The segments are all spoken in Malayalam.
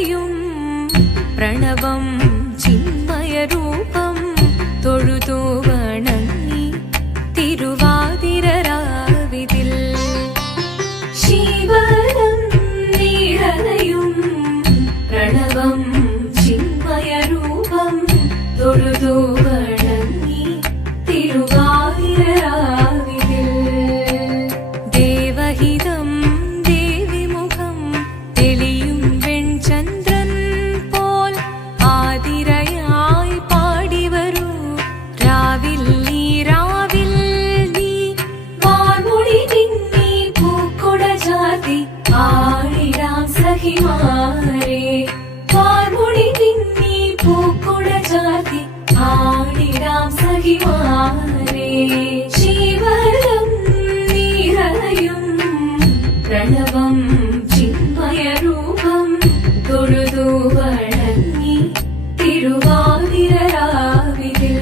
നിറയും പ്രണവം ചിന്മയരൂപം തൊഴുതു വണങ്ങി തിരുവാതിരരാവിതിൽ ശിവനം നിറയും പ്രണവം ചിന്മയരൂപം തൊഴുതു വണങ്ങി തിരുവാതിരരാവിതിൽ ദേവഹിതം ദേവിമുഖം തെളിയും വെൺചന്ദ്രൻ പോൽ ആതിരയായി പാടിവരൂ രാവിൽ നീ വാർമുടി തിന്നി പൂക്കുട ചാർത്തി ആടിടാം സഖിമാരെ വാർമുടി തിന്നി പൂക്കുട ചാർത്തി ആടിടാം സഖിമാരെ ശിവനം നിറയും പ്രണവം ചിന്മയരൂപം തൊഴുതു വണങ്ങി തിരുവാതിരരാവിതിൽ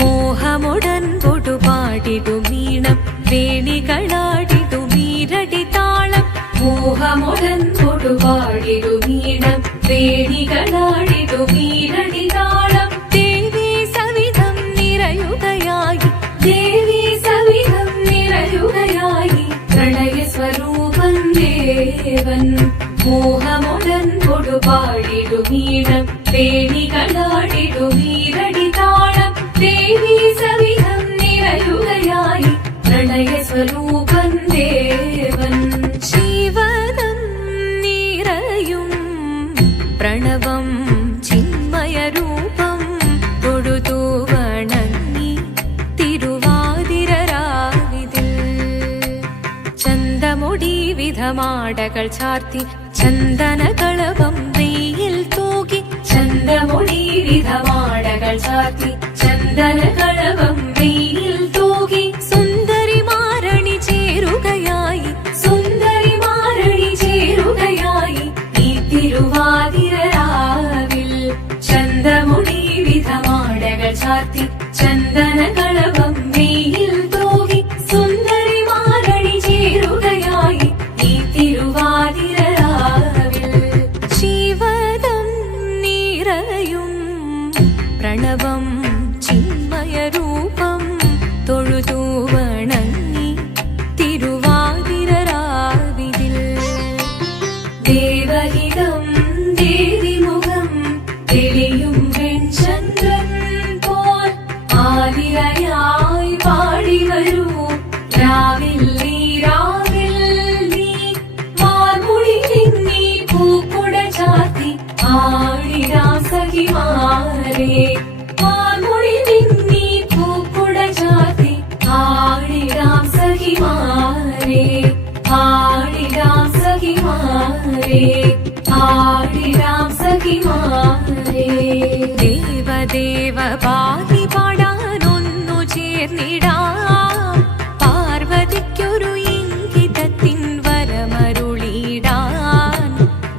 മോഹമുടൻ പൊടുപാടിടുമീണം വേണികളാടിടുമീരടി താളം മോഹമുടൻ പൊടുപാടിടുമീണം വേണികളാടിടുമീരടി താളം ദേവി സവിധം നിറയുകയായി ദേവി സവിധം നിറയുകയായി പ്രണയ സ്വരൂപൻ ദേവൻ മോഹമുടൻ കൊടുപാടിടുമീണം വേണികളാടിടുമീരടി താളം ദേവി സവിധം നിറയുകയായി പ്രണയ സ്വരൂപൻ ദേവൻ ശിവനം നിറയും പ്രണവം ചിന്മയരൂപം തൊഴുതു വണങ്ങി തിരുവാതിരരാവിതിൽ ചന്തമുടി വിധമാടകൾ ചാർത്തി ചന്ദനകളവം വെയിൽ തൂകി ചന്തമുടി വിധമാടകൾ ചാർത്തി ചന്ദനകളവം വെയിൽ തൂകി സുന്ദരിമാരണി ചേരുകയായി സുന്ദരിമാരണി ചേരുകയായി ഈ തിരുവാതിരരാവിൽ ചന്തമുടി വിധമാടകൾ ചാർത്തി ചന്ദനകളവം വെയിൽ തൂകി സുന്ദരിമാരണി ചേരുകയായി ഈ തിരുവാതിരരാവിൽ ശിവനം നിറയും പ്രണവം ചിന്മയരൂപം തൊഴുതു വണങ്ങി തിരുവാതിരരാവിതിൽ ദേവഹിതം ദേവിമുഖം തെളിയും വെൺചന്ദ്രൻ പോൽ ആതിരയായി പാടിവരൂ രാവിൽ നീ വാർമുടി തിന്നി പൂക്കുട ചാർത്തി ആടിടാം സഖിമാരെ വാർമുടി തിന്നി പൂക്കുട ചാർത്തി ആടിടാം സഖിമാരെ ആടിടാം സഖിമാരെ ആടിടാം സഖിമാരെ ദേവദേവ പാതി പാടാനൊന്നു ചേർന്നിടാം പാർവതിക്കൊരു ഇംഗിതത്തിൻ വരമരുളിടാൻ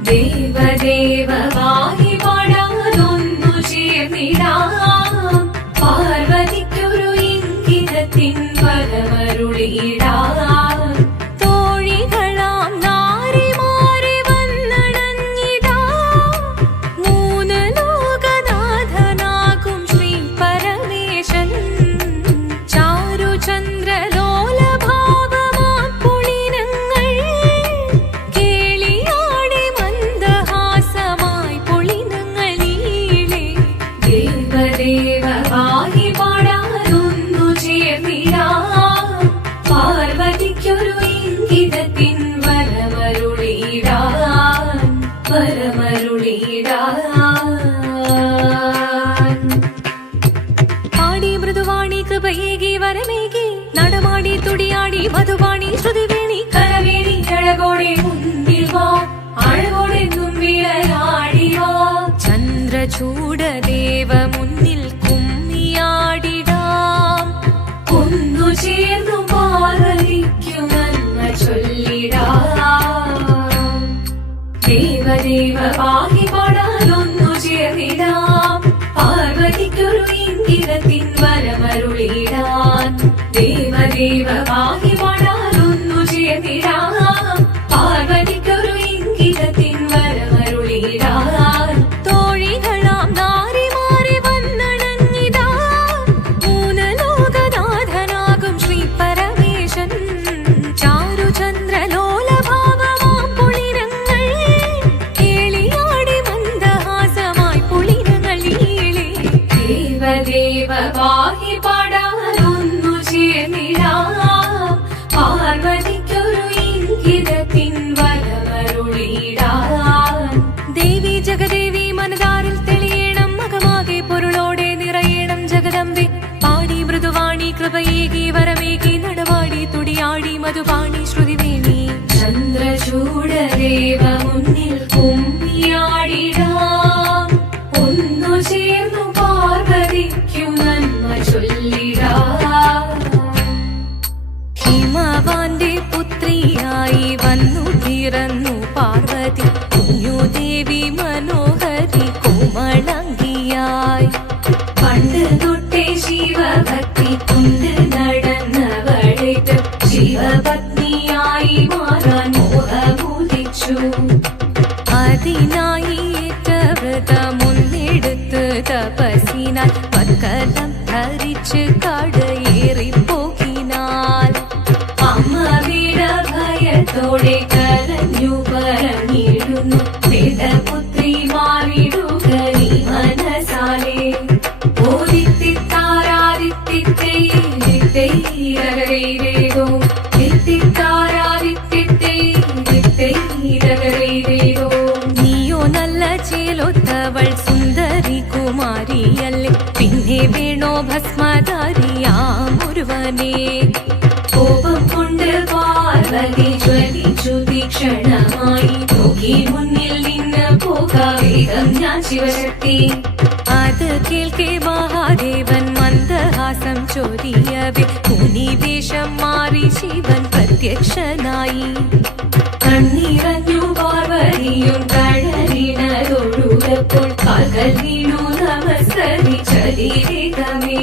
ദേവദേവ പാതി പാടാനൊന്നു ചേർന്നിടാം പാർവതിക്കൊരു ഇംഗിതത്തിൻ വരമരുളിടാൻ തോഴികളാം നാരിമാരെ വന്നണഞ്ഞിടാം മൂന്ന് ലോകനാഥനാകും ശ്രീ പരമേശൻ ചാരുചന്ദ്രലോലഭാവമാം പുളിനങ്ങൾ കേളിയാടി മന്ദഹാസമായി പുളിനങ്ങൾ നീളെ ദേവദേവ വാഹി പാടാനൊന്നു ചേർന്നിടാം പാർവതിക്കൊരു ഇംഗിതത്തിൻ വരമരുളിടാൻ പാടി മൃദുവാണി കൃപയേകി വരമേകി നടമാടി തുടിയാടി മധുവാണി ശ്രുതിവേണി കരവേണി അഴകോടെ മുന്നിൽ വാ അഴകോടെന്നും വിളയാടി വാ ചന്ദ്രചൂഡദേവ മുന്നിൽ കുമ്മിയാടിടാം ഒന്നു ചേർന്നു പാർവതിക്കുമെന്ന ചൊല്ലിടാം ദേവദേവ പാഹി പാടാനൊന്നു ചേർന്നിടാം പാർവതിക്കൊരു ഇംഗിതത്തിൻ വരമരുളിടാൻ ദേവദേവ പാഹി പാടാനൊന്നു ചേർന്നിടാം പാർവതിക്കൊരു ഇംഗിതത്തിൻ വരമരുളിടാൻ മധുപാണി ശ്രുതിവേണി ചന്ദ്രചൂഡദേവ മുന്നിൽ കുമ്മിയാടിടാം ഒന്നു ചേർന്നു പാർവതിക്കു നന്മ ചൊല്ലിടാം ഹിമവാന്റെ പുത്രിയായി വന്നു പിറന്നു പാർവതി കുഞ്ഞുദേവി മനോഹരി കോമളങ്കിയായി പണ്ട് തൊട്ടേ ശിവഭക്തി കൊണ്ട് നടന്നവളേറ്റ് ശിവപത്നിയായി മാറാൻ മോഹമുദിച്ചു അതിനായി ഏറ്റ വ്രതമൊന്നെടുത്ത് തപസ്സിനാൽ പക്കലം ധരിച്ച് കടയേറിപ്പോകിനാൽ അമ്മ വീട ഭയത്തോടെ കരഞ്ഞു പറഞ്ഞിടുന്നു വേദപുത്രി മാറിടുക നീ മനസാലേ ഓദിത്തിത്താരാദിത്തിത്തേരകരേതോ തിത്തിത്താരാദിത്തിത്തേരകരേതോ നീയോ നല്ല ചേലൊത്തവൾ സുന്ദരി കുമാരിയല്ലേ പിന്നെ വേണോ ഭസ്മധാരിയാമൊരുവനെ കോപം കൊണ്ട് പാർവതി ജ്വലിച്ചു തീക്ഷണമായി നോക്കി മുന്നിൽ നിന്ന് പോകാവേഗം ഞാൻ ശിവശക്തി അത് കേൾക്കെ മഹാദേവൻ മന്ദഹാസം ചൊരിയവേ മുനിവേഷം മാറി ശിവൻ പ്രത്യക്ഷനായി കണ്ണിറഞ്ഞു പാർവതിയും കഴലിനതൊഴുകപ്പോൾ കാൽകൾ വീണു നമസ്കരിച്ചതിരേകമേ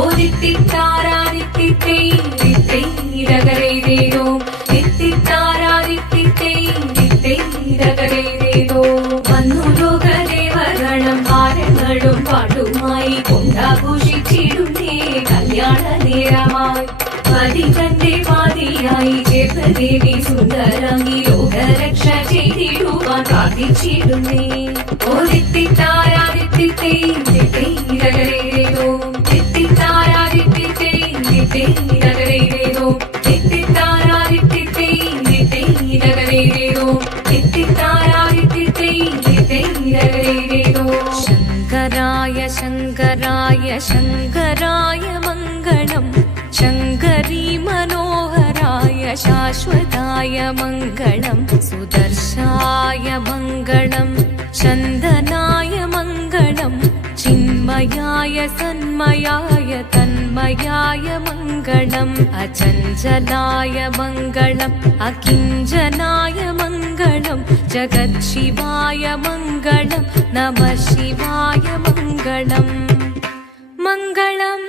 ഓദിത്തിത്താരാദിത്തിത്തേരകരേതോ തിത്തിത്താരാദിത്തിത്തേരകരേതോ വന്നു ലോകദേവഗണം ഭാരങ്ങളും പാട്ടുമായി കൊണ്ടാഘോഷിച്ചിടുന്നേ കല്യാണ നേരമായി പതികന്റെ പാതിയായി ചേർന്ന ദേവി സുന്ദരാംഗി ലോകരക്ഷ ചെയ്തിടുവാൻ പ്രാർത്ഥിച്ചിടുന്നേ ഓദിത്തിത്താരാദിത്തിത്തേരകരേതോ തിത്തിത്താരാദിത്തിത്തേരകരേതോ തിത്തിത്താരാദിത്തിത്തേരകരേതോ തിത്തിത്താരാദിത്തിത്തേരകരേതോ ശങ്കരായ ശങ്കരായ ശങ്കരായ മംഗളം ശങ്കരീ മനോഹരായ ശാശ്വതായ മംഗളം സുദർശായ മംഗളം ചന്ദനായ മംഗളം ചിന്മയായ സന്മയായ തന്മയായ മംഗളം അചഞ്ചലായ മംഗളം അകിഞ്ചനായ മംഗളം ജഗത്ശിവായ മംഗളം നമഃ ശിവായ മംഗളം മംഗളം